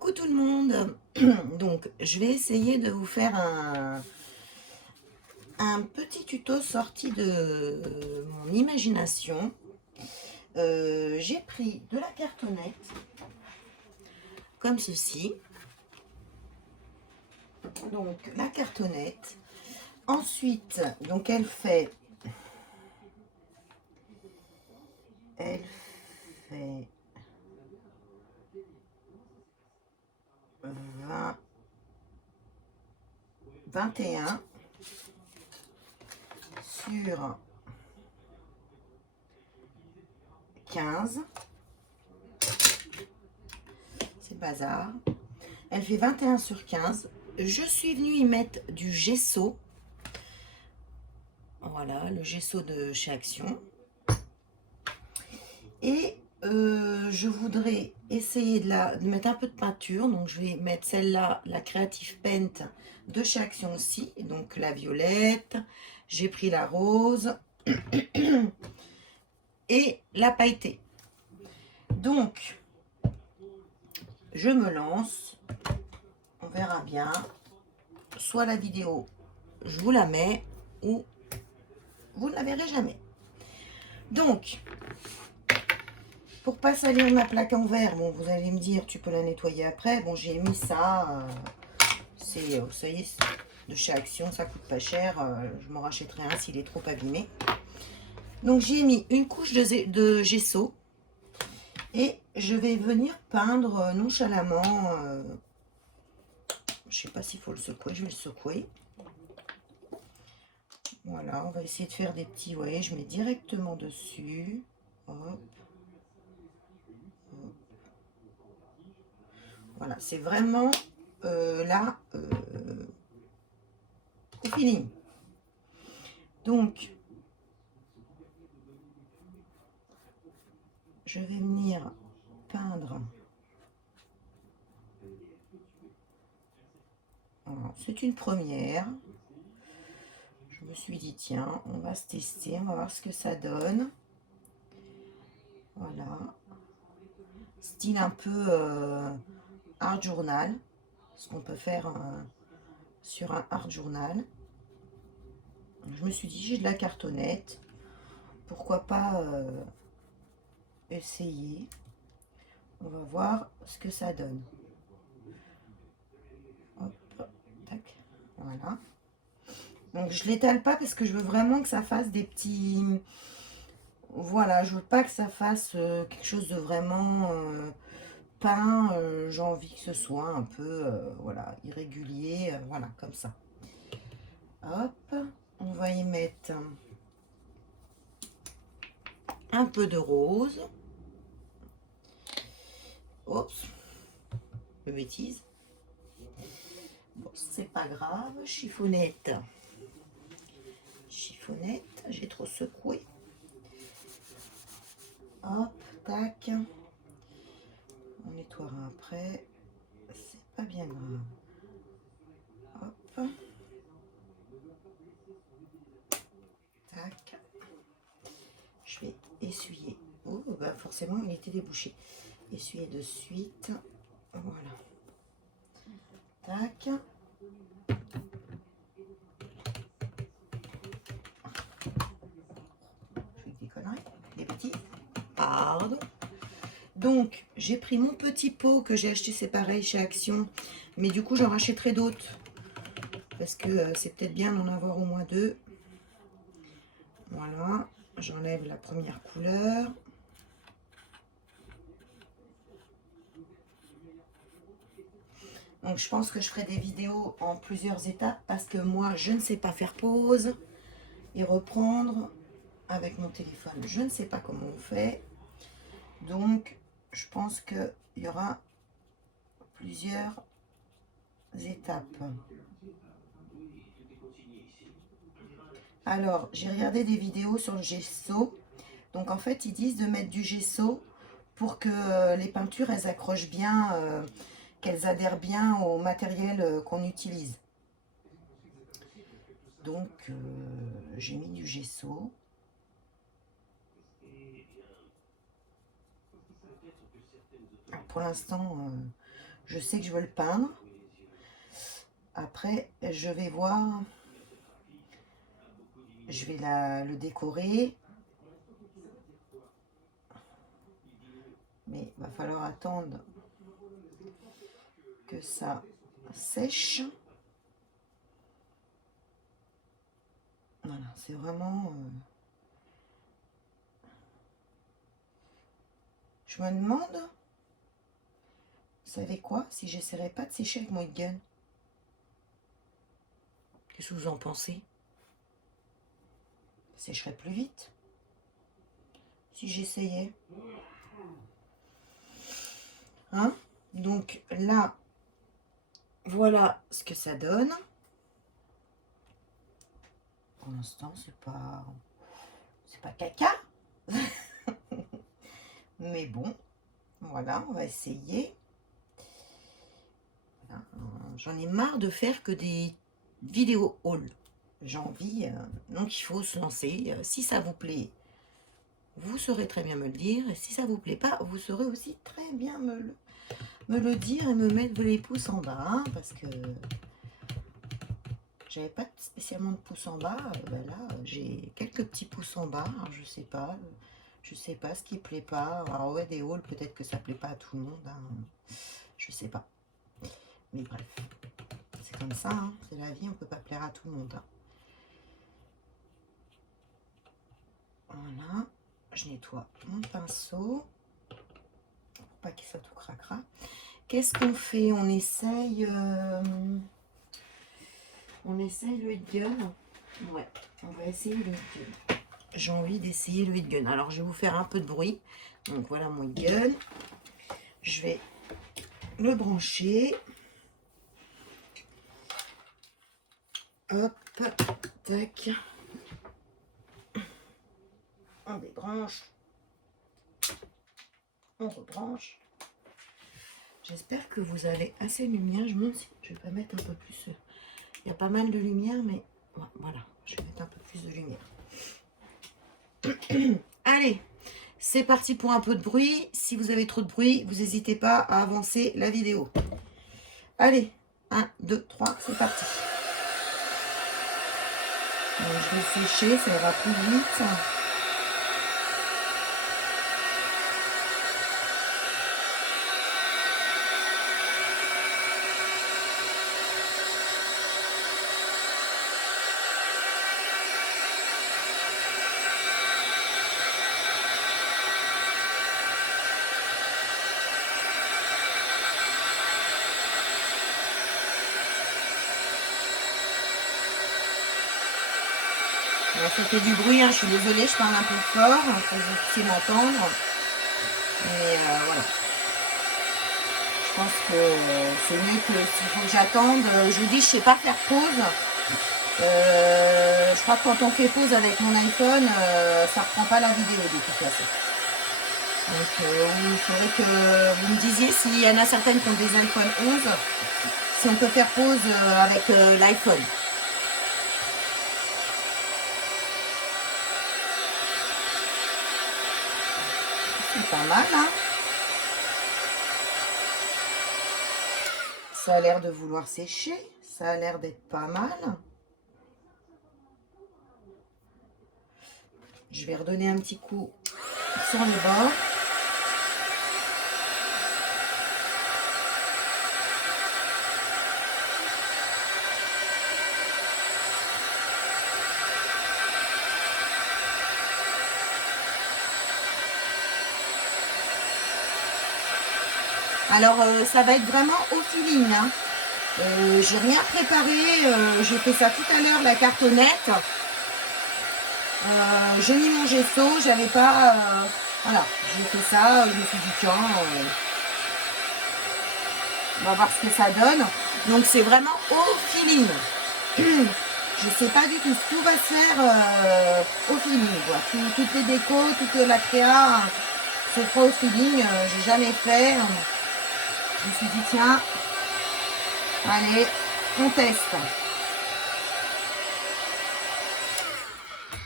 Coucou tout le monde. Donc je vais essayer de vous faire un petit tuto sorti de mon imagination. J'ai pris de la cartonnette comme ceci. Donc la cartonnette. Ensuite, donc elle fait 20, 21 sur 15. C'est bazar. Elle fait 21 sur 15. Je suis venue y mettre du gesso. Voilà, le gesso de chez Action. Et je voudrais essayer de mettre un peu de peinture. Donc je vais mettre celle-là, la Creative Paint de chez Action aussi. Donc la violette, j'ai pris la rose et la pailletée. Donc je me lance. On verra bien. Soit la vidéo, je vous la mets, ou vous ne la verrez jamais. Donc, pour pas salir ma plaque en verre, bon, vous allez me dire, tu peux la nettoyer après. Bon, j'ai mis ça. Ça y est, de chez Action, ça coûte pas cher. Je m'en rachèterai un s'il est trop abîmé. Donc, j'ai mis une couche de gesso. Et je vais venir peindre nonchalamment. Je sais pas s'il faut le secouer, je vais le secouer. Voilà, on va essayer de faire des petits, vous voyez, je mets directement dessus. Hop. Hop. Voilà, c'est vraiment là, au feeling. Donc, je vais venir peindre. C'est une première. Je me suis dit, tiens, on va se tester, on va voir ce que ça donne. Voilà. Style un peu art journal. Ce qu'on peut faire sur un art journal. Je me suis dit, j'ai de la cartonnette. Pourquoi pas essayer. On va voir ce que ça donne. Hop, tac, voilà. Donc je l'étale pas parce que je veux vraiment que ça fasse des petits... Voilà, je veux pas que ça fasse quelque chose de vraiment peint. J'ai envie que ce soit un peu, voilà, irrégulier, voilà, comme ça. Hop, on va y mettre un peu de rose. Oups, de bêtise. Bon, c'est pas grave. Chiffonnette. Chiffonnette, j'ai trop secoué. Hop, tac. On nettoiera après. C'est pas bien grave. Hop. Tac. Je vais essuyer. Oh, bah forcément, il était débouché. Essuyer de suite. Voilà. Tac. Je fais des conneries. Des petits. Pardon. Donc, j'ai pris mon petit pot que j'ai acheté, c'est pareil chez Action. Mais du coup, j'en rachèterai d'autres. Parce que c'est peut-être bien d'en avoir au moins deux. Voilà. J'enlève la première couleur. Donc, je pense que je ferai des vidéos en plusieurs étapes. Parce que moi, je ne sais pas faire pause et reprendre avec mon téléphone. Je ne sais pas comment on fait. Donc, je pense qu'il y aura plusieurs étapes. Alors, j'ai regardé des vidéos sur le gesso. Donc, en fait, ils disent de mettre du gesso pour que les peintures, elles accrochent bien, qu'elles adhèrent bien au matériel qu'on utilise. Donc, j'ai mis du gesso. Alors, pour l'instant, Je sais que je veux le peindre. Après, je vais voir. Je vais le décorer. Mais il va falloir attendre que ça sèche. Voilà, c'est vraiment... Je me demande, vous savez quoi, si j'essaierais pas de sécher avec mon gun. Qu'est-ce que vous en pensez? Ça sécherait plus vite si j'essayais. Hein? Donc là, voilà ce que ça donne. Pour l'instant, c'est pas caca. Mais bon, voilà, on va essayer. Voilà. J'en ai marre de faire que des vidéos haul. J'ai envie, donc il faut se lancer. Si ça vous plaît, vous saurez très bien me le dire. Et si ça vous plaît pas, vous saurez aussi très bien me le dire et me mettre les pouces en bas. Hein, parce que j'avais pas spécialement de pouces en bas. Ben là, j'ai quelques petits pouces en bas. Alors, je sais pas ce qui plaît pas. Alors ouais, des hauls, peut-être que ça plaît pas à tout le monde. Hein. Je sais pas. Mais bref, c'est comme ça. Hein. C'est la vie, on peut pas plaire à tout le monde. Hein. Voilà, je nettoie mon pinceau. Pas qu'il soit tout cracra. Qu'est-ce qu'on fait? On essaye le heat gun. Ouais, on va essayer le heat gun. J'ai envie d'essayer le heat gun. Alors, je vais vous faire un peu de bruit. Donc, voilà mon heat gun. Je vais le brancher. Hop, tac. On débranche. On rebranche. J'espère que vous avez assez de lumière. Je me demande si je vais pas mettre un peu plus. Il y a pas mal de lumière, mais voilà, je vais mettre un peu plus de lumière. Allez, c'est parti pour un peu de bruit. Si vous avez trop de bruit, vous n'hésitez pas à avancer la vidéo. Allez, 1, 2, 3, c'est parti. Donc, je vais sécher, ça ira plus vite. Ça fait du bruit, hein. Je suis désolée, je parle un peu fort, pour que vous puissiez m'entendre. Mais voilà. Je pense que c'est mieux que s'il faut que j'attende. Je vous dis, je sais pas faire pause. Je crois que quand on fait pause avec mon iPhone, ça reprend pas la vidéo de toute façon. Donc il faudrait que vous me disiez s'il y en a certaines qui ont des iPhone 11, si on peut faire pause avec l'iPhone. C'est pas mal, hein. Ça a l'air de vouloir sécher. Ça a l'air d'être pas mal. Je vais redonner un petit coup sur les bords. Alors, ça va être vraiment au feeling. Hein. J'ai rien préparé. J'ai fait ça tout à l'heure, la cartonnette. J'ai mis mon gesso. J'avais pas... voilà, j'ai fait ça. Je me suis dit, tiens, on va voir ce que ça donne. Donc, c'est vraiment au feeling. Je sais pas du tout. Tout va se faire au feeling. Toutes les décos, toute la créa, c'est pas au feeling. J'ai jamais fait... Je me suis dit, tiens, allez, on teste.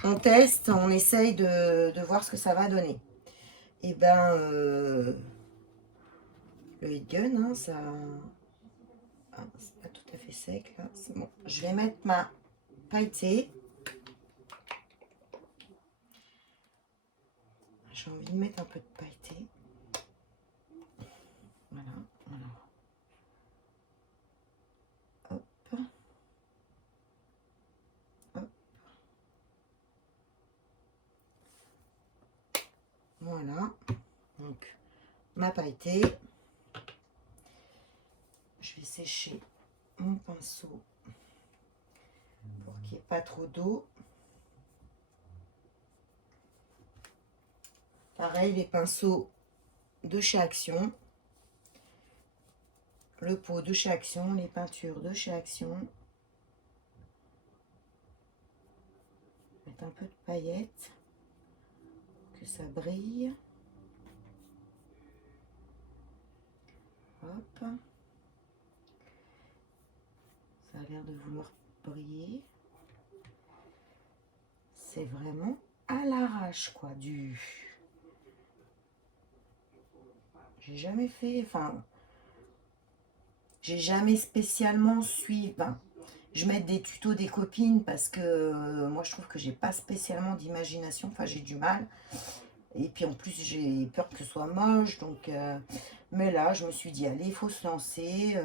On teste, on essaye de voir ce que ça va donner. Et ben, le le heat gun, hein, ça... Ah, c'est pas tout à fait sec, là. C'est bon. Je vais mettre ma pailletée. J'ai envie de mettre un peu de pailleté. Voilà, voilà. Hop. Hop. Voilà. Donc, ma pailleté. Je vais sécher mon pinceau pour qu'il n'y ait pas trop d'eau. Pareil, les pinceaux de chez Action. Le pot de chez Action, les peintures de chez Action. Mettre un peu de paillettes, que ça brille. Hop. Ça a l'air de vouloir briller. C'est vraiment à l'arrache, quoi, J'ai jamais fait, enfin... J'ai jamais spécialement suivi... Ben, je mets des tutos des copines parce que moi, je trouve que j'ai pas spécialement d'imagination. Enfin, j'ai du mal. Et puis, en plus, j'ai peur que ce soit moche. Donc, mais là, je me suis dit, allez, il faut se lancer.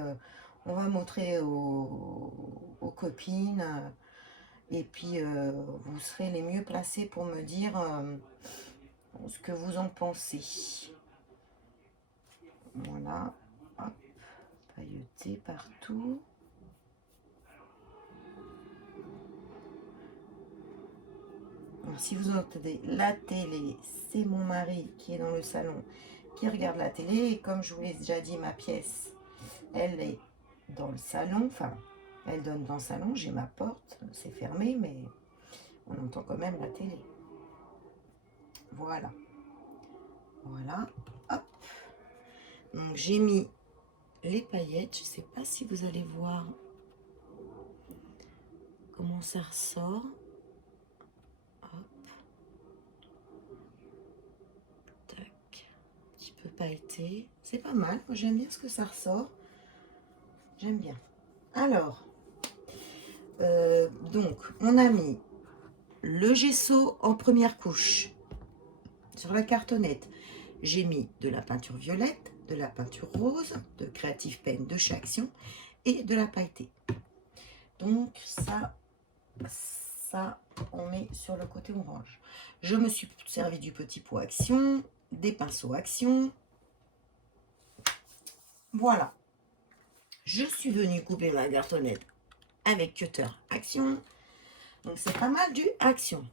On va montrer aux copines. Et puis, vous serez les mieux placés pour me dire ce que vous en pensez. Voilà. Hop. Pailleté partout. Alors, si vous entendez la télé, c'est mon mari qui est dans le salon, qui regarde la télé. Et comme je vous l'ai déjà dit, ma pièce, elle est dans le salon. Enfin, elle donne dans le salon. J'ai ma porte, c'est fermé, mais on entend quand même la télé. Voilà. Voilà. Hop. Donc, j'ai mis les paillettes. Je ne sais pas si vous allez voir comment ça ressort. Hop. Tac. Un petit peu pailleté. C'est pas mal. Moi, j'aime bien ce que ça ressort. J'aime bien. Alors, donc, on a mis le gesso en première couche sur la cartonnette. J'ai mis de la peinture violette, de la peinture rose, de Creative Pen de chez Action et de la pailletée. Donc ça, on met sur le côté orange. Je me suis servi du petit pot Action, des pinceaux Action. Voilà. Je suis venue couper ma cartonnette avec cutter Action. Donc c'est pas mal du Action.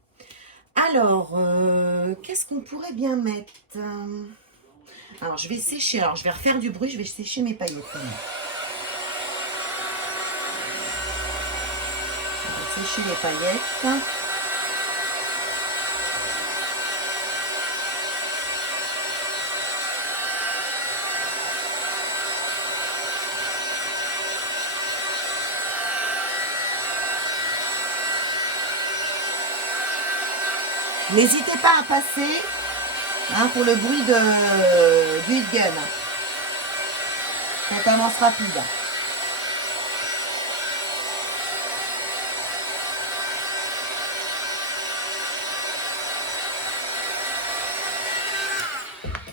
Alors, qu'est-ce qu'on pourrait bien mettre? Alors, je vais sécher. Alors, je vais refaire du bruit. Je vais sécher mes paillettes. Je vais sécher les paillettes. N'hésitez pas à passer hein, pour le bruit du heat gun. Ça commence rapide.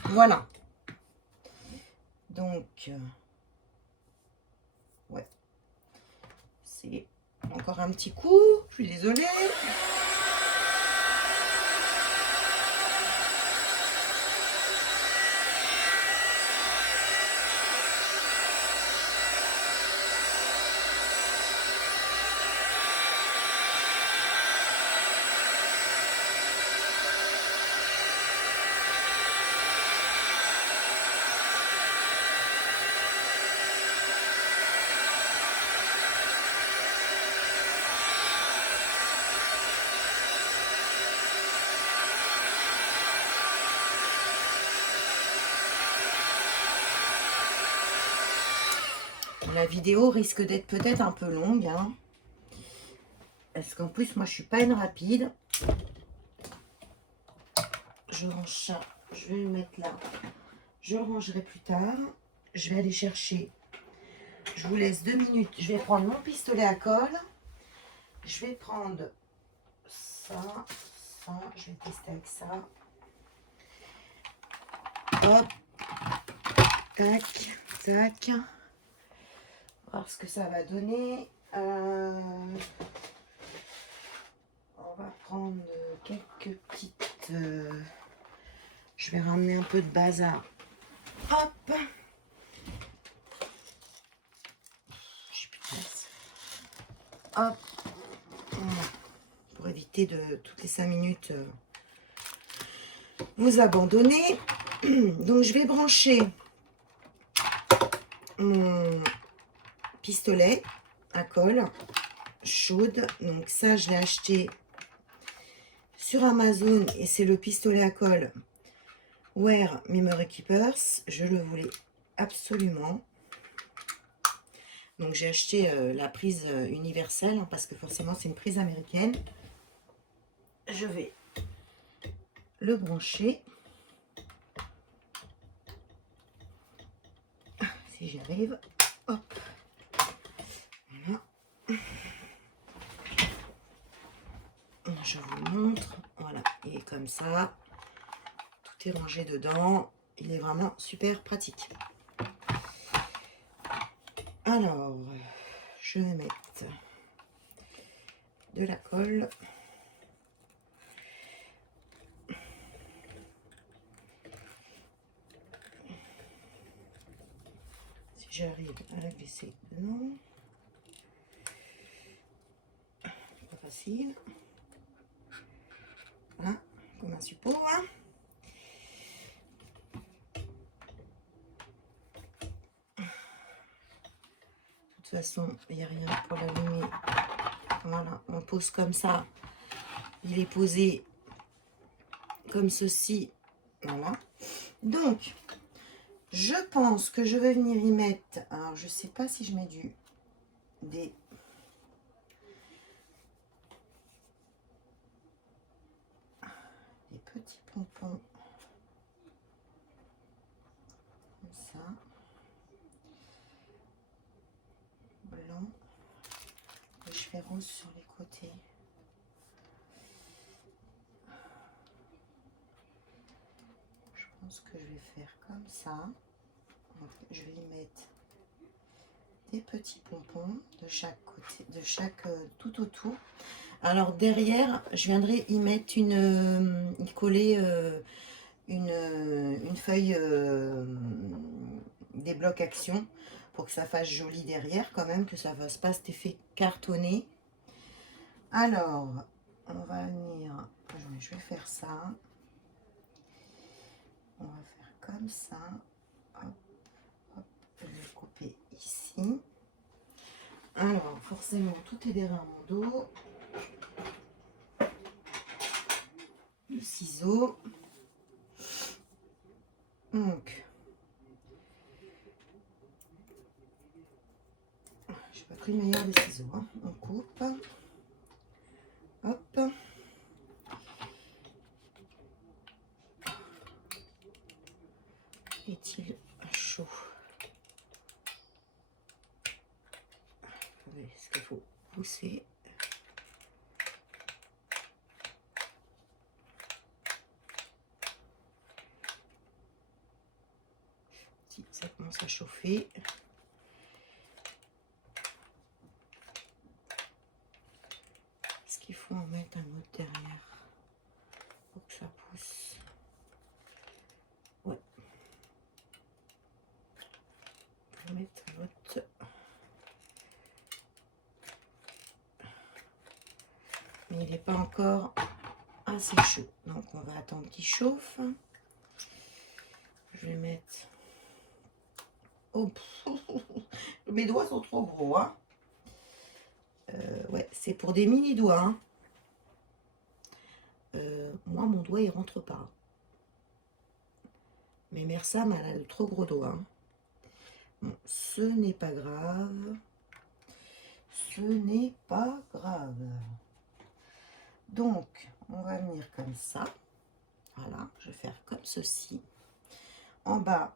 Voilà. Donc, ouais. C'est encore un petit coup. Je suis désolée. La vidéo risque d'être peut-être un peu longue. Hein, parce qu'en plus, moi, je suis pas une rapide. Je range ça. Je vais le mettre là. Je le rangerai plus tard. je vais aller chercher. Je vous laisse 2 minutes. Je vais prendre mon pistolet à colle. Je vais prendre ça. Je vais tester avec ça. Hop. Tac, tac. Voir ce que ça va donner. On va prendre quelques petites... je vais ramener un peu de bazar. Hop. J'ai plus de place. Hop. Pour éviter de toutes les 5 minutes vous abandonner. Donc je vais brancher mon pistolet à colle chaude. Donc ça, je l'ai acheté sur Amazon et c'est le pistolet à colle Wear Memory Keepers. Je le voulais absolument. Donc j'ai acheté la prise universelle hein, parce que forcément c'est une prise américaine. Je vais le brancher. Si j'y arrive. Hop. Voilà. Je vous montre. Voilà, il est comme ça. Tout est rangé dedans. Il est vraiment super pratique. Alors, je vais mettre de la colle. Si j'arrive à la glisser dedans. Pas facile. Voilà, comme un support. Hein. De toute façon, il n'y a rien pour l'allumer. Voilà, on pose comme ça. Il est posé comme ceci. Voilà. Donc, je pense que je vais venir y mettre... Alors, je ne sais pas si je mets des petits pompons. Comme ça. Blanc. Et je fais rose sur les côtés. Je pense que je vais faire comme ça. Donc, je vais y mettre des petits pompons de chaque côté, de chaque tout autour. Alors derrière, je viendrai y mettre y coller une feuille des blocs action pour que ça fasse joli derrière quand même, que ça fasse pas cet effet cartonné. Alors, on va venir, je vais faire ça. On va faire comme ça. Hop, hop, je vais couper ici. Alors, forcément, tout est derrière mon dos. Le ciseau. Donc, j'ai pas pris le meilleur des ciseaux. Hein. On coupe. Hop. Est-il chaud? Est-ce qu'il faut pousser? Si ça commence à chauffer. Est-ce qu'il faut en mettre un autre derrière pour que ça pousse? Ouais. Je vais mettre l'autre. Mais il n'est pas encore assez chaud. Donc on va attendre qu'il chauffe. Je vais mettre... Oh, mes doigts sont trop gros. Hein. Ouais, c'est pour des mini doigts. Hein. Moi, mon doigt, il rentre pas. Mais Mère Sam, elle a de trop gros doigts. Hein. Bon, ce n'est pas grave. Ce n'est pas grave. Donc, on va venir comme ça. Voilà, je vais faire comme ceci. En bas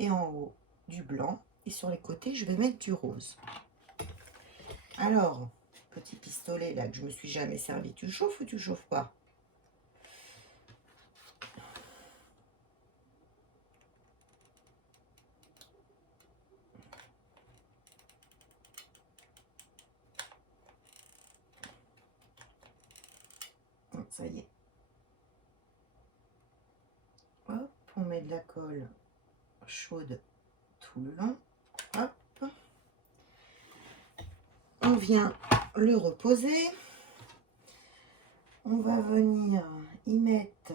et en haut, du blanc. Et sur les côtés, je vais mettre du rose. Alors, petit pistolet là que je me suis jamais servi. Tu chauffes ou tu chauffes pas? Ça y est. Hop, on met de la colle chaude tout le long. Hop. On vient le reposer. On va venir y mettre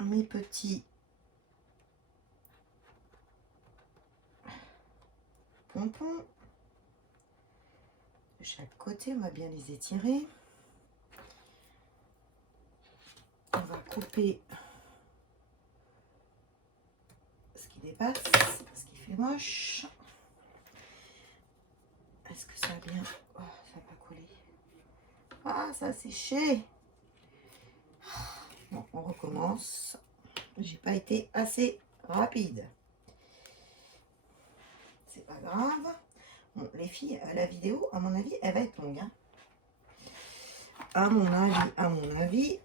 mes petits pompons. De chaque côté, on va bien les étirer. On va couper ce qui dépasse, ce qui fait moche. Est-ce que ça a bien... Oh, ça n'a pas collé. Ah, ça a séché. Bon, on recommence. J'ai pas été assez rapide. C'est pas grave. Bon, les filles, la vidéo, à mon avis, elle va être longue. Hein. À mon avis.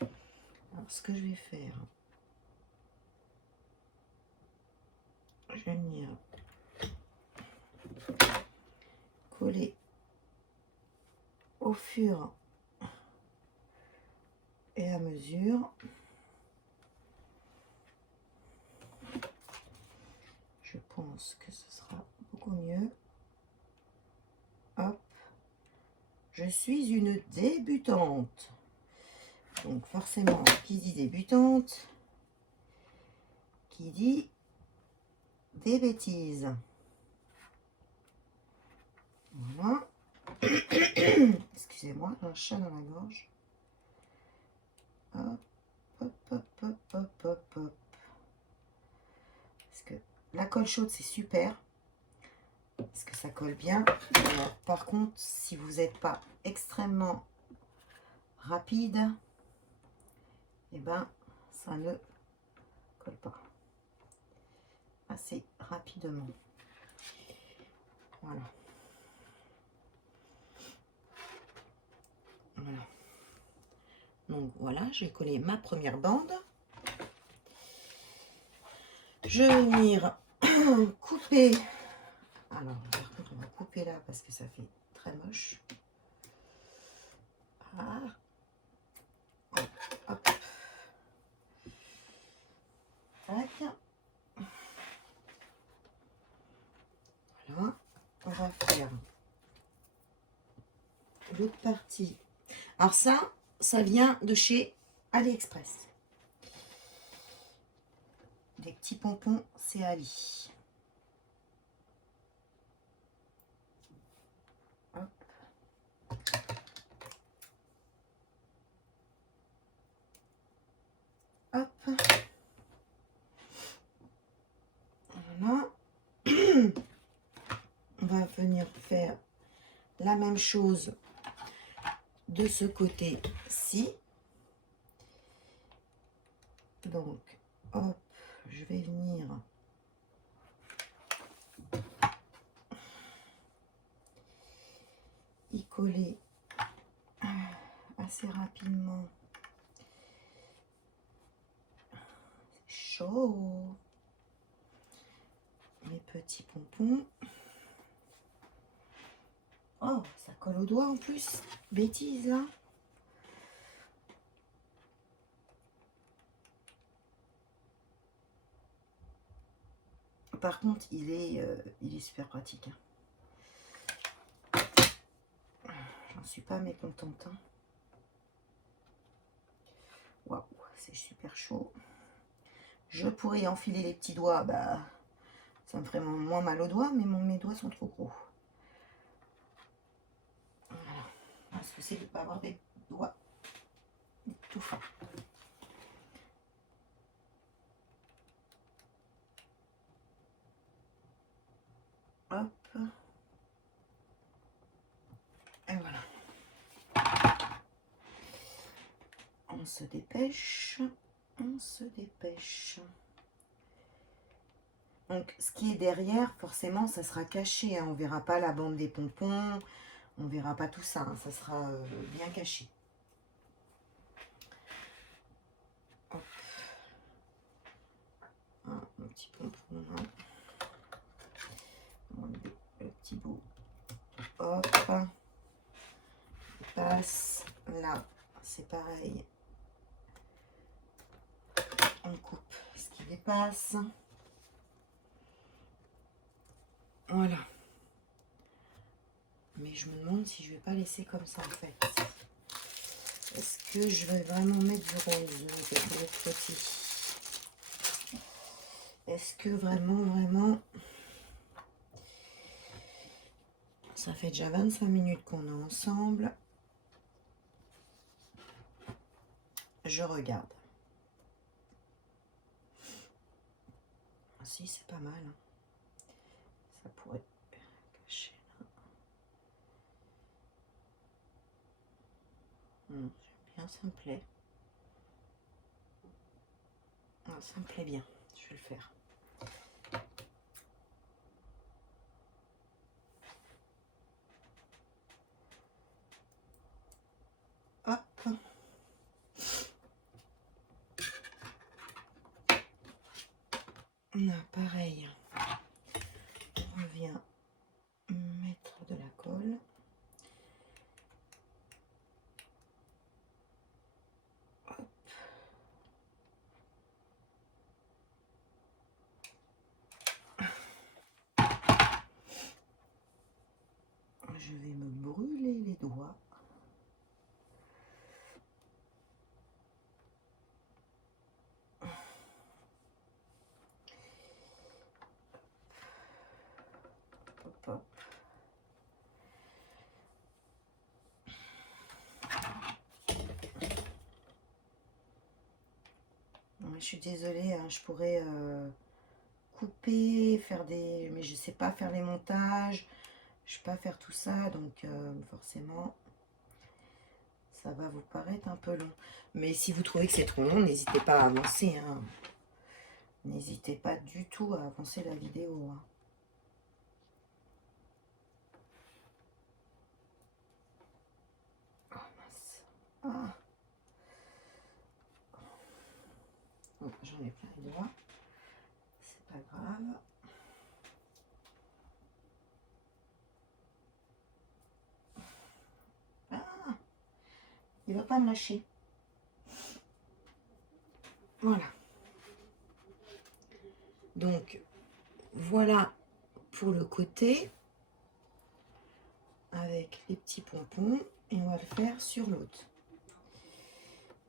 Alors, ce que je vais faire, je vais venir coller au fur et à mesure. Je pense que ce sera beaucoup mieux. Hop. Je suis une débutante. Donc forcément, qui dit débutante, qui dit des bêtises. Voilà. Excusez-moi, j'ai un chat dans la gorge. Hop, hop, hop, hop, hop, hop, hop. Parce que la colle chaude, c'est super. Parce que ça colle bien. Alors, par contre, si vous n'êtes pas extrêmement rapide, et ben, ça ne colle pas assez rapidement. Voilà. Voilà. Donc voilà, j'ai collé ma première bande. Je vais venir couper. Alors, par contre, on va couper là parce que ça fait très moche. Ah. Hop, hop. Tac. Voilà. On va faire l'autre partie. Alors ça vient de chez AliExpress. Des petits pompons, c'est Ali. Hop. Hop. Voilà. On va venir faire la même chose de ce côté-ci. Donc, hop, je vais venir y coller assez rapidement. C'est chaud. Mes petits pompons. Oh, ça colle au doigt en plus. Bêtise, hein. Par contre, il est super pratique. Hein. J'en suis pas mécontente. Hein. Waouh, c'est super chaud. Je pourrais enfiler les petits doigts, bah, ça me ferait moins mal aux doigts, mais mes doigts sont trop gros. Voilà. Parce que c'est de ne pas avoir des doigts tout fins. Hop. Et voilà. se dépêche. On se dépêche. Donc, ce qui est derrière, forcément, ça sera caché. Hein. On ne verra pas la bande des pompons. On ne verra pas tout ça. Hein. Ça sera bien caché. Hop. Un petit pompon. Hein. On va enlever le petit bout. Hop. Il passe. Là, c'est pareil. On coupe ce qui dépasse. Voilà. Mais je me demande si je vais pas laisser comme ça en fait. Est-ce que je vais vraiment mettre du rose de l'autre côté? Est-ce que vraiment... Ça fait déjà 25 minutes qu'on est ensemble. Je regarde. Ah, si, c'est pas mal. Hein. Ça pourrait cacher là. J'aime bien, ça me plaît. Ah, ça me plaît bien. Je vais le faire. Hop. On a pareil. On revient mettre de la colle. Hop. Je vais me brûler les doigts. Hop, hop. Je suis désolée, hein, je pourrais couper, faire des... Mais je sais pas faire les montages, je sais pas faire tout ça, donc forcément, ça va vous paraître un peu long. Mais si vous trouvez que c'est trop long, n'hésitez pas à avancer. Hein. N'hésitez pas du tout à avancer la vidéo. Hein. Oh mince. Ah. Oh, j'en ai plein les doigts. C'est pas grave. Ah, il va pas me lâcher. Voilà. Donc, voilà pour le côté avec les petits pompons et on va le faire sur l'autre.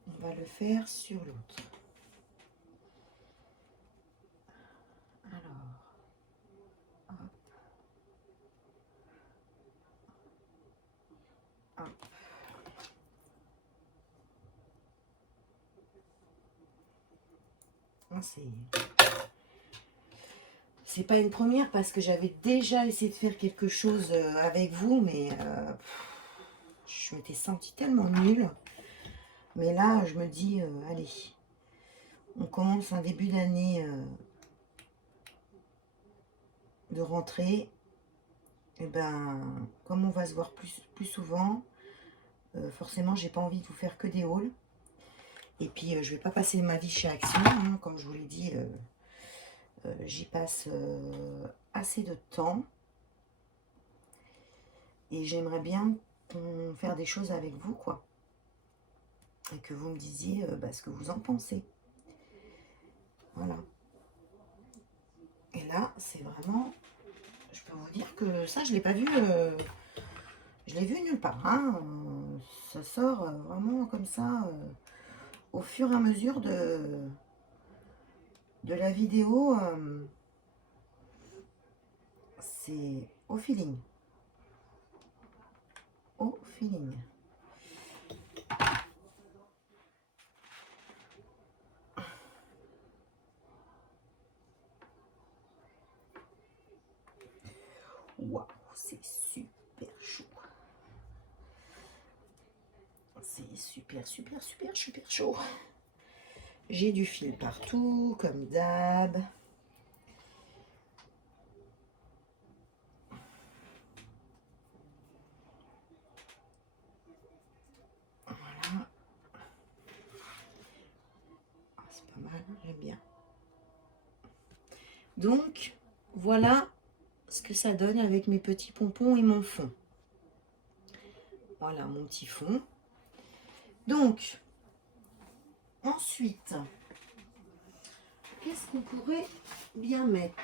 On va le faire sur l'autre. Alors, hop. Hop. C'est pas une première parce que j'avais déjà essayé de faire quelque chose avec vous, mais je m'étais sentie tellement nulle. Mais là, je me dis, allez, on commence un début d'année de rentrée. Et ben, comme on va se voir plus souvent, forcément, j'ai pas envie de vous faire que des hauls. Et puis, je vais pas passer ma vie chez Action, hein, comme je vous l'ai dit. J'y passe assez de temps et j'aimerais bien faire des choses avec vous, quoi. Et que vous me disiez ce que vous en pensez. Voilà. Et là, c'est vraiment... Je peux vous dire que ça, je ne l'ai pas vu... je l'ai vu nulle part. Hein. Ça sort vraiment comme ça au fur et à mesure de la vidéo. C'est au feeling. Au feeling. Waouh, c'est super chaud. c'est super, super, super, super chaud. J'ai du fil partout, comme d'hab. Voilà. Ah, c'est pas mal, j'aime bien. Donc, voilà ce que ça donne avec mes petits pompons et mon fond. Voilà mon petit fond. Donc, ensuite, qu'est-ce qu'on pourrait bien mettre?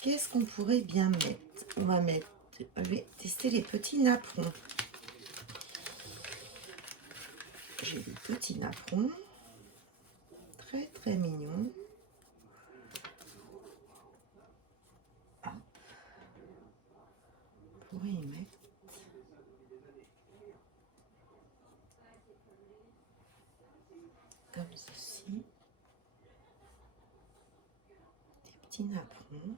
Qu'est-ce qu'on pourrait bien mettre? On va mettre, je vais tester les petits napperons. J'ai des petits napperons, très très mignons. Ah. On pourrait y mettre comme ceci, des petits napperons.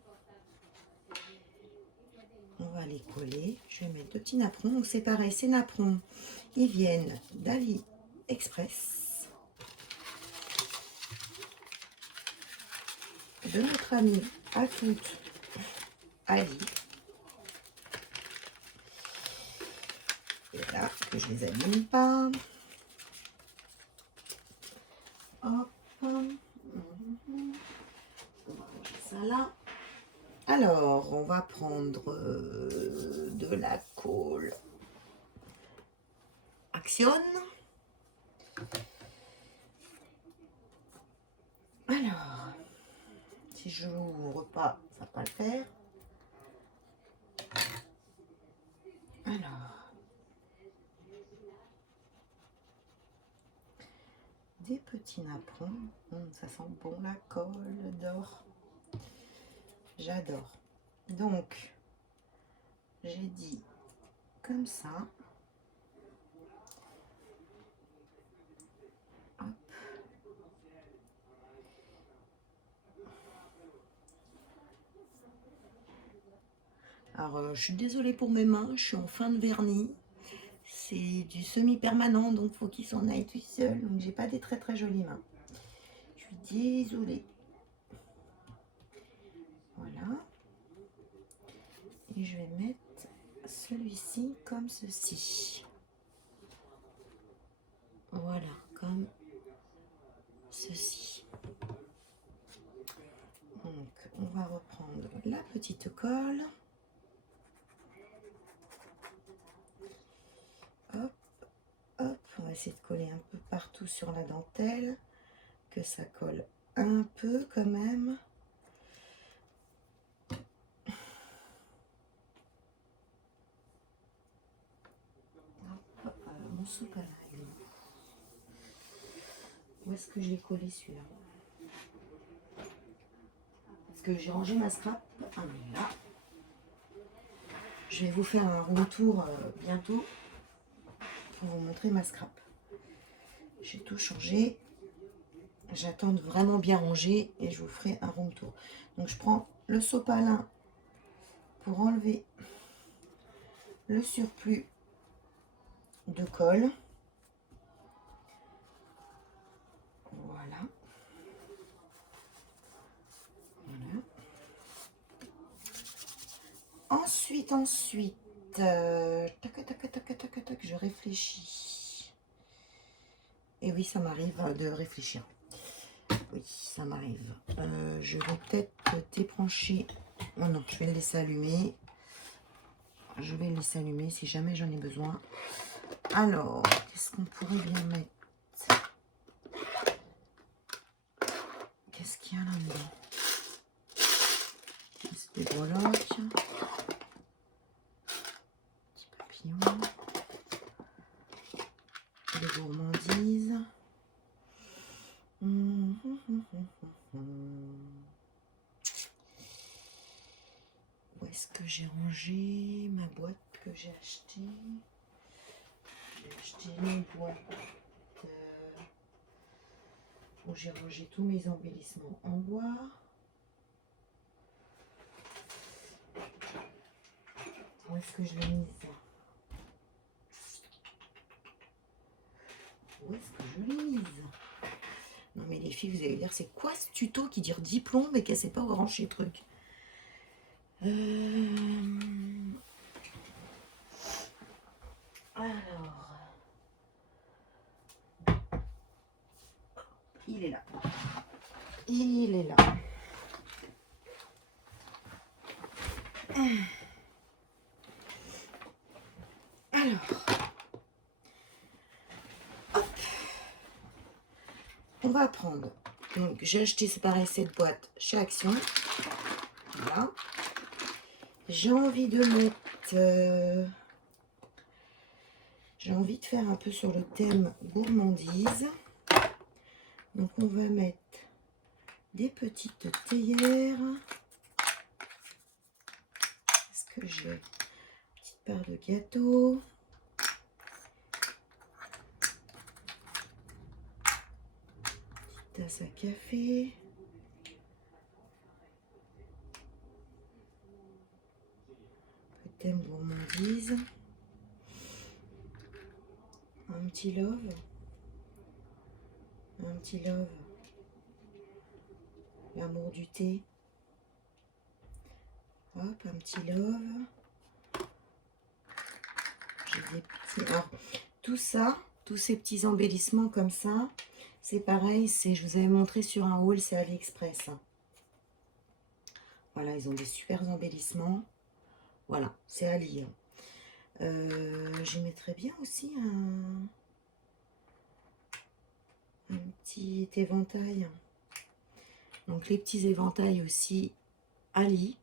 On va les coller. Je vais mettre deux petits napperons. Donc c'est pareil, ces napperons, ils viennent d'AliExpress, de notre amie à toutes, Ali. Et là, que je les abîme pas. Hop. On va ranger ça là. Alors, on va prendre de la colle Action. Alors, si je l'ouvre pas, ça va pas le faire. Alors, des petits napperons. Ça sent bon la colle d'or. J'adore. Donc, j'ai dit comme ça. Hop. Alors, je suis désolée pour mes mains, je suis en fin de vernis. C'est du semi-permanent, donc faut qu'il s'en aille tout seul. Donc, j'ai pas des très très jolies mains. Je suis désolée. Voilà. Et je vais mettre celui-ci comme ceci. Voilà, comme ceci. Donc, on va reprendre la petite colle. Hop, hop, on va essayer de coller un peu partout sur la dentelle, que ça colle un peu quand même. Hop, mon sopalin. Où est-ce que j'ai collé celui-là? Parce que j'ai rangé ma scrap. Ah, mais là. Je vais vous faire un retour bientôt pour vous montrer ma scrap. J'ai tout changé. J'attends de vraiment bien ranger et je vous ferai un room tour. Donc je prends le sopalin pour enlever le surplus de colle. Voilà. Voilà. Ensuite, tac, tac, tac, tac, tac, je réfléchis. Et oui, ça m'arrive de réfléchir. Oui, ça m'arrive. Je vais peut-être débrancher. Oh non, je vais le laisser allumer. Je vais le laisser allumer si jamais j'en ai besoin. Alors, qu'est-ce qu'on pourrait bien mettre? Qu'est-ce qu'il y a là-dedans? C'est des breloques. Petit papillon. Des gourmandises. Où est-ce que j'ai rangé ma boîte que j'ai achetée? J'ai acheté une boîte où j'ai rangé tous mes embellissements en bois. Où est-ce que je l'ai mis ça? où est-ce que je l'ai mise? Non mais les filles, vous allez dire, c'est quoi ce tuto qui dure 10 plombs et qu'elle sait pas où ranger le truc? Alors, il est là. Il est là. Alors, hop. On va prendre. Donc, j'ai acheté, c'est pareil, cette boîte chez Action. Voilà. J'ai envie de mettre... j'ai envie de faire un peu sur le thème gourmandise. Donc, on va mettre des petites théières. Est-ce que j'ai une petite part de gâteau? Petite tasse à café. Le thème gourmandise. Un petit love. Un petit love. L'amour du thé. Hop, un petit love. J'ai des petits... Alors, tout ça, tous ces petits embellissements comme ça, c'est pareil, je vous avais montré sur un haul, c'est AliExpress. Voilà, ils ont des super embellissements. Voilà, c'est à lire. Je mettrais bien aussi un petit éventail. Donc, les petits éventails aussi Ali.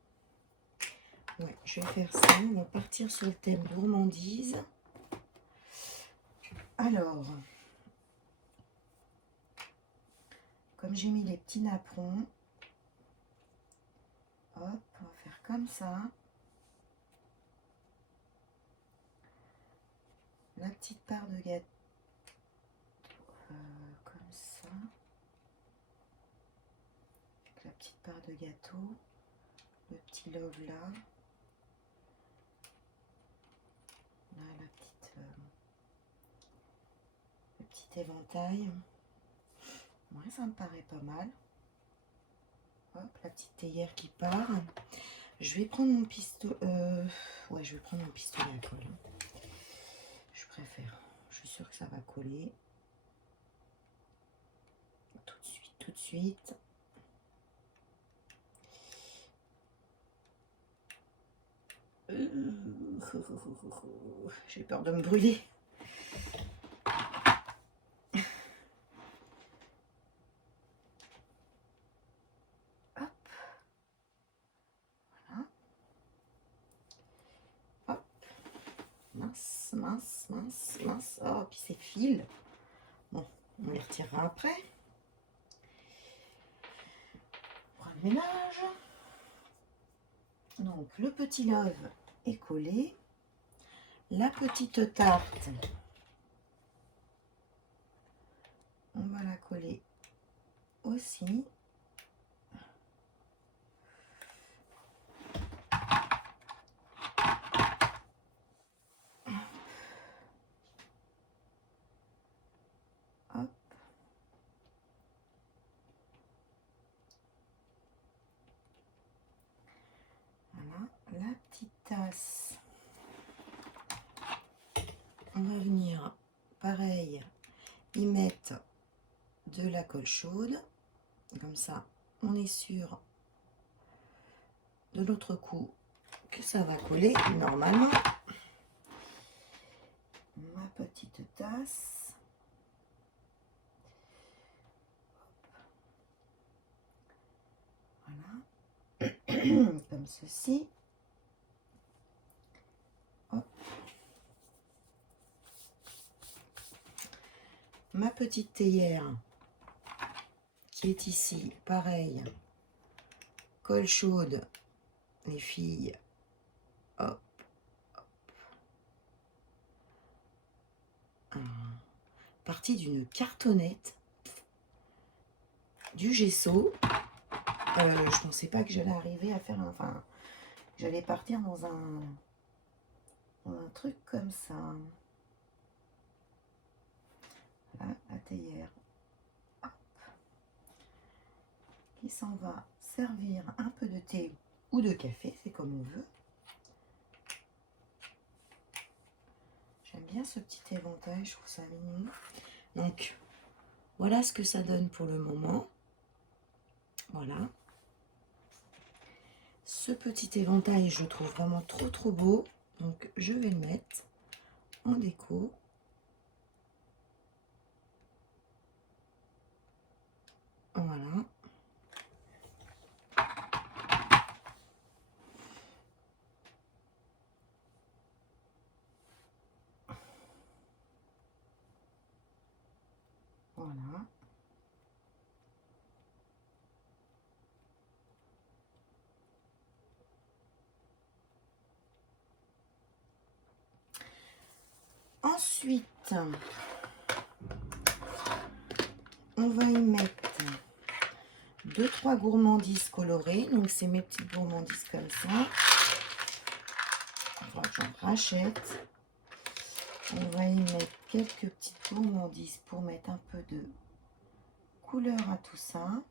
Ouais, je vais faire ça. On va partir sur le thème gourmandise. Alors, comme j'ai mis les petits napperons, hop, on va faire comme ça. La petite part de gâteau, comme ça. Avec la petite part de gâteau, le petit love là. Là, le petit éventail. Ouais, ça me paraît pas mal. Hop, la petite théière qui part. Je vais prendre mon pistolet. Ouais, je vais prendre mon pistolet à colle. Je préfère. Je suis sûre que ça va coller. Tout de suite, tout de suite. J'ai peur de me brûler. Hop. Voilà. Hop. Mince, mince, mince, mince. Oh, puis ces fils. Bon, on les retirera après. On fera le ménage. Donc, le petit love est collé. La petite tarte, on va la coller aussi. Hop. Voilà, la petite tasse. On va venir, pareil, y mettre de la colle chaude. Comme ça, on est sûr de l'autre coup que ça va coller normalement. Ma petite tasse. Voilà. Comme ceci. Hop. Ma petite théière qui est ici, pareil, colle chaude, les filles, hop, hop. Partie d'une cartonnette, du gesso. Je pensais pas que j'allais arriver à faire, enfin, j'allais partir dans un truc comme ça. la théière qui s'en va servir un peu de thé ou de café, c'est comme on veut. J'aime bien ce petit éventail, je trouve ça mignon. Donc, voilà ce que ça donne pour le moment. Voilà. Ce petit éventail, je le trouve vraiment trop beau. Donc, je vais le mettre en déco. Voilà. Voilà. Ensuite, on va y mettre 2-3 gourmandises colorées. Donc, c'est mes petites gourmandises comme ça. Enfin, j'en rachète. On va y mettre quelques petites gourmandises pour mettre un peu de couleur à tout ça.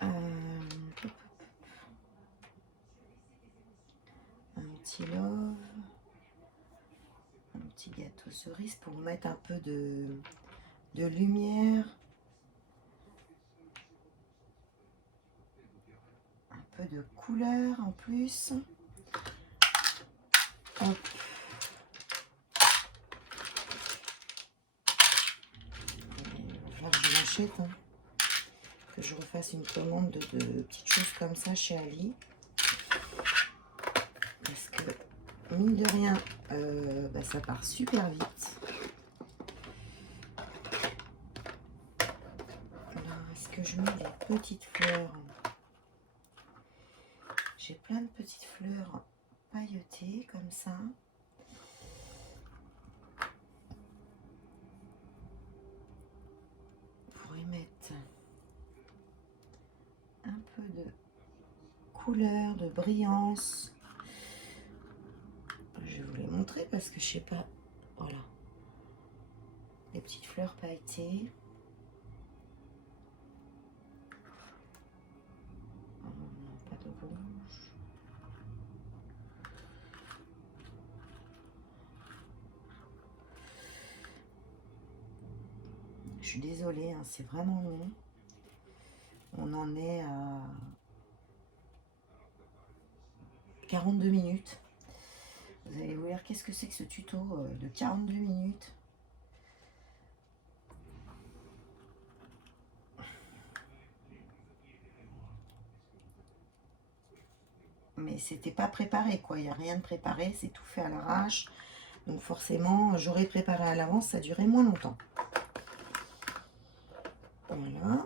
Un petit love. Un petit gâteau cerise pour mettre un peu de lumière. Un peu de couleur en plus. Hop. Il va falloir que je l'achète, hein. Que je refasse une commande de petites choses comme ça chez Ali. Parce que, mine de rien, ça part super vite. Alors, est-ce que je mets des petites fleurs? J'ai plein de petites fleurs pailletées comme ça. Pour y mettre un peu de couleur, de brillance. Je vais vous les montrer parce que je sais pas. Voilà. Des petites fleurs pailletées. Oh, non, pas de rouge. Je suis désolée, hein, c'est vraiment long. On en est à 42 minutes. Vous allez voir qu'est-ce que c'est que ce tuto de 42 minutes. Mais c'était pas préparé, quoi. Il n'y a rien de préparé, c'est tout fait à l'arrache. Donc forcément, j'aurais préparé à l'avance, ça durait moins longtemps. Voilà.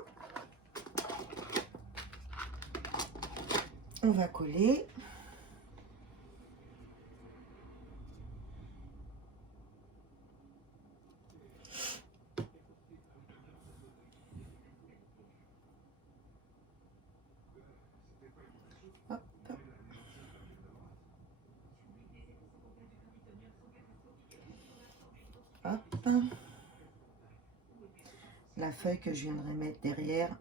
On va coller. Hop. Hop. La feuille que je viendrai mettre derrière,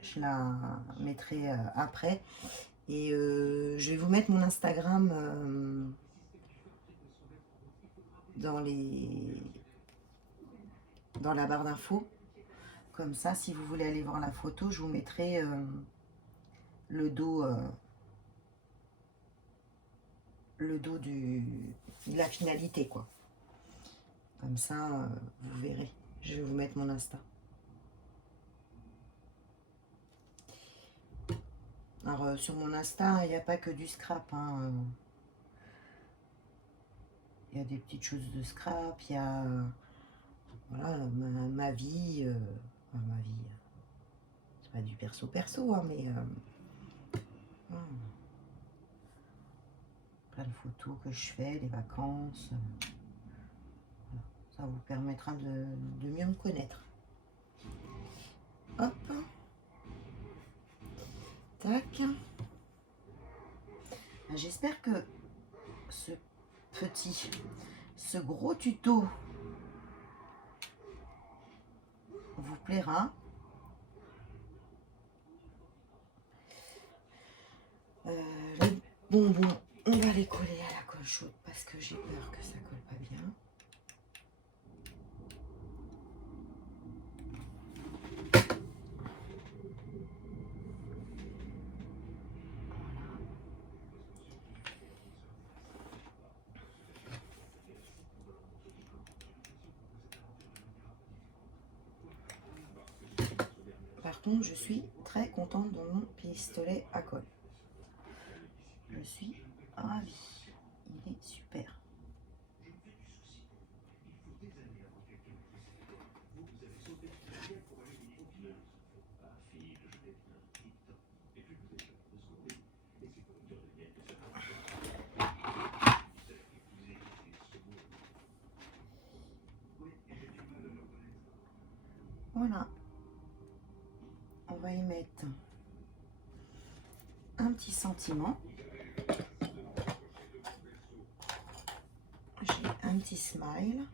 je la mettrai après. Et je vais vous mettre mon Instagram dans la barre d'infos. Comme ça, si vous voulez aller voir la photo, je vous mettrai le dos de la finalité, quoi. Comme ça, vous verrez. Je vais vous mettre mon Insta. Alors, sur mon Insta, il n'y a pas que du scrap, hein. Il y a des petites choses de scrap, il y a voilà, ma vie. Enfin, ma vie, c'est pas du perso, hein, mais plein de photos que je fais, les vacances. Voilà. Ça vous permettra de mieux me connaître. Hop. Tac. J'espère que ce gros tuto vous plaira. Les bonbons, on va les coller à la colle chaude parce que j'ai peur que ça colle pas bien. Par contre, je suis très contente de mon pistolet à colle. Je suis ravie. Il est super. Voilà. On va y mettre un petit sentiment. J'ai un petit smile.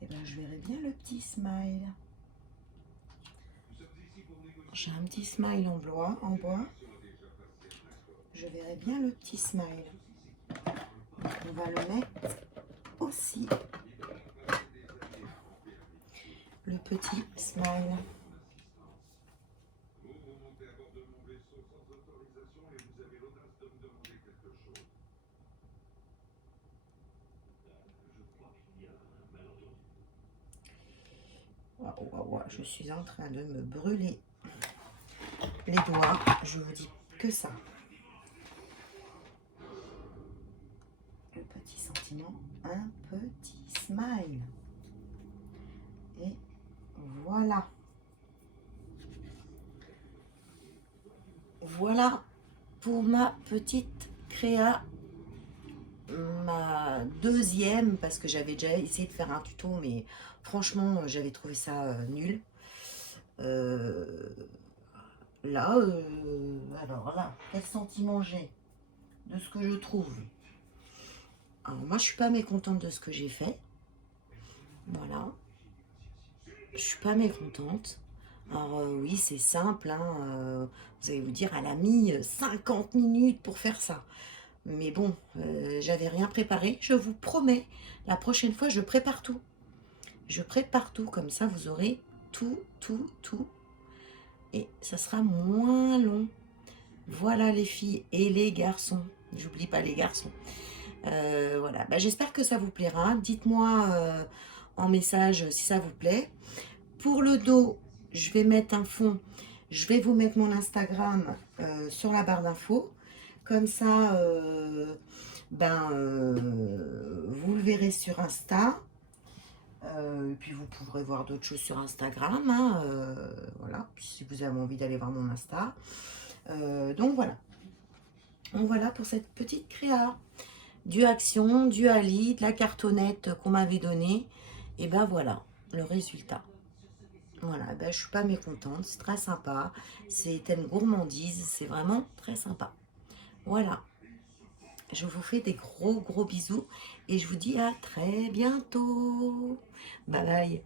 Et bien, je verrai bien le petit smile. J'ai un petit smile en bois. Je verrai bien le petit smile. Donc, on va le mettre aussi. Le petit smile. Je suis en train de me brûler les doigts, je vous dis que ça. Le petit sentiment, un petit smile. Et voilà. Voilà pour ma petite créa. Ma deuxième, parce que j'avais déjà essayé de faire un tuto, mais franchement, j'avais trouvé ça nul. Alors là, quel sentiment j'ai de ce que je trouve? Alors moi, je suis pas mécontente de ce que j'ai fait. Voilà. Je suis pas mécontente. Alors oui, c'est simple, hein, vous allez vous dire, elle a mis 50 minutes pour faire ça. Mais bon, j'avais rien préparé. Je vous promets, la prochaine fois, je prépare tout. Je prépare tout, comme ça, vous aurez tout. Et ça sera moins long. Voilà les filles et les garçons. J'oublie pas les garçons. Voilà, bah, j'espère que ça vous plaira. Dites-moi en message si ça vous plaît. Pour le dos, je vais mettre un fond. Je vais vous mettre mon Instagram sur la barre d'infos. Comme ça, vous le verrez sur Insta. Et puis vous pourrez voir d'autres choses sur Instagram. Hein, voilà, si vous avez envie d'aller voir mon Insta. Donc voilà. Donc voilà pour cette petite créa. Du Action, du Ali, de la cartonnette qu'on m'avait donnée. Et ben voilà, le résultat. Voilà, ben, je suis pas mécontente, c'est très sympa. C'est une gourmandise, c'est vraiment très sympa. Voilà. Je vous fais des gros bisous et je vous dis à très bientôt. Bye bye.